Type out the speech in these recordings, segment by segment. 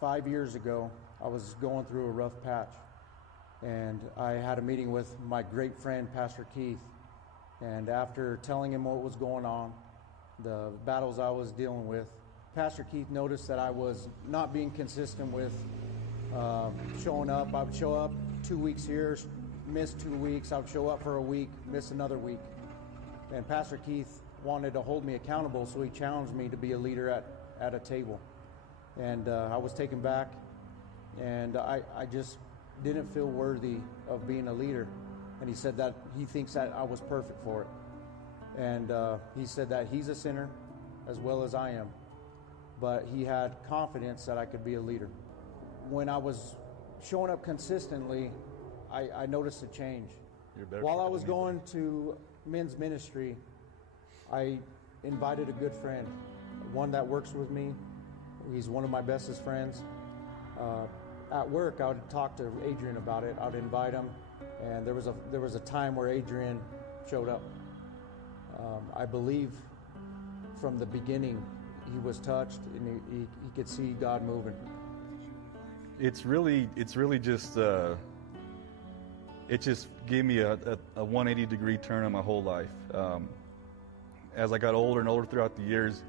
5 years ago, I was going through a rough patch, and I had a meeting with my great friend, Pastor Keith, and after telling him what was going on, the battles I was dealing with, Pastor Keith noticed that I was not being consistent with showing up. I would show up 2 weeks here, miss 2 weeks. I would show up for a week, miss another week. And Pastor Keith wanted to hold me accountable, so he challenged me to be a leader at a table. And I was taken back, and I just didn't feel worthy of being a leader. And he said that he thinks that I was perfect for it. And he said that he's a sinner as well as I am, but he had confidence that I could be a leader. When I was showing up consistently, I noticed a change. While I was going to men's ministry, I invited a good friend, one that works with me. He's one of my bestest friends. At work, I would talk to Adrian about it. I would invite him, and there was a time where Adrian showed up. I believe from the beginning he was touched, and he could see God moving. It's really just it just gave me a 180-degree turn on my whole life. As I got older and older throughout the years,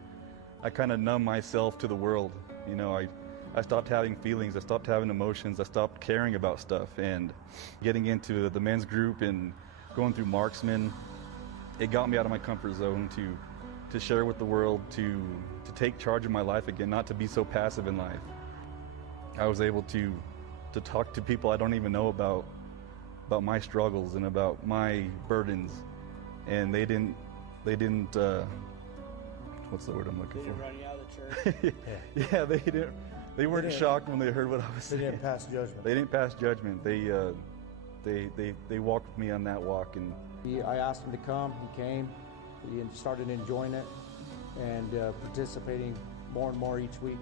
I kind of numbed myself to the world. You know, I stopped having feelings, I stopped having emotions, I stopped caring about stuff. And getting into the men's group and going through Marksman, it got me out of my comfort zone to share with the world, to take charge of my life again, not to be so passive in life. I was able to talk to people I don't even know about my struggles and about my burdens, and they didn't what's the word I'm looking for? They didn't run you out of the church. Yeah, they weren't shocked when they heard what I was saying. They didn't pass judgment. They didn't pass judgment. They walked with me on that walk. And I asked him to come. He came. He started enjoying it and participating more and more each week.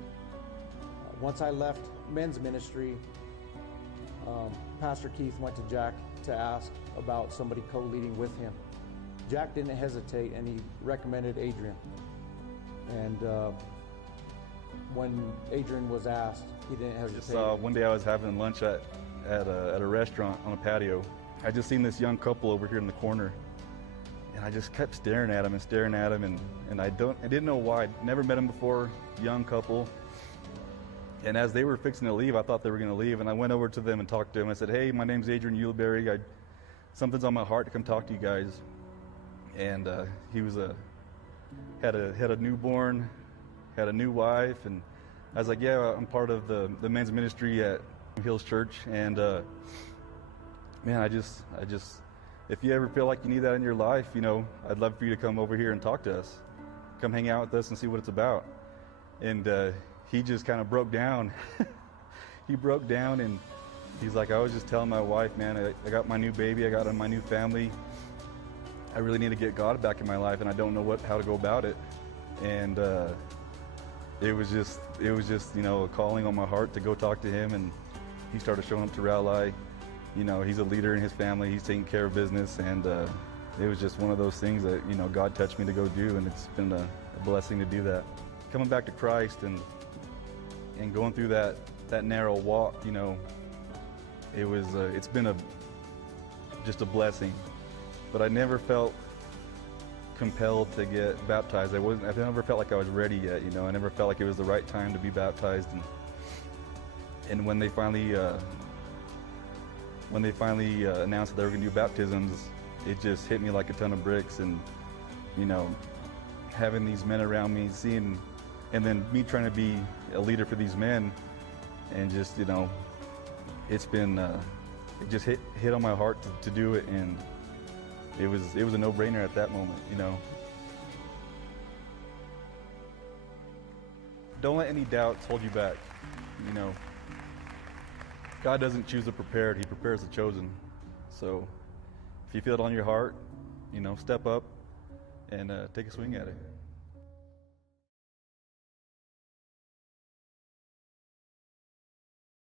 Once I left men's ministry, Pastor Keith went to Jack to ask about somebody co-leading with him. Jack didn't hesitate, and he recommended Adrian. And when Adrian was asked, he didn't hesitate. One day I was having lunch at a restaurant on a patio. I just seen this young couple over here in the corner, and I just kept staring at him, and I didn't know why. I'd never met him before. Young couple. And as they were fixing to leave, I thought they were going to leave, and I went over to them and talked to them. I said, "Hey, my name's Adrian Ulibarri. Something's on my heart to come talk to you guys." And he was had a newborn, had a new wife, and I was like, "Yeah, I'm part of the men's ministry at Hills Church." And man, I just, if you ever feel like you need that in your life, you know, I'd love for you to come over here and talk to us, come hang out with us and see what it's about. And he just kind of broke down. He broke down, and he's like, "I was just telling my wife, man, I got my new baby, I got my new family. I really need to get God back in my life, and I don't know how to go about it." And it was just, you know, a calling on my heart to go talk to him. And he started showing up to Rally. You know, he's a leader in his family. He's taking care of business, and it was just one of those things that, you know, God touched me to go do, and it's been a blessing to do that. Coming back to Christ and going through that narrow walk, you know, it's been just a blessing. But I never felt compelled to get baptized. I never felt like I was ready yet, you know. I never felt like it was the right time to be baptized. And when they finally announced that they were going to do baptisms, it just hit me like a ton of bricks. And, you know, having these men around me, seeing, and then me trying to be a leader for these men, and just, you know, it's been, it just hit on my heart to do it, and it was a no-brainer at that moment, you know. Don't let any doubts hold you back, you know. God doesn't choose the prepared, He prepares the chosen. So if you feel it on your heart, you know, step up and take a swing at it.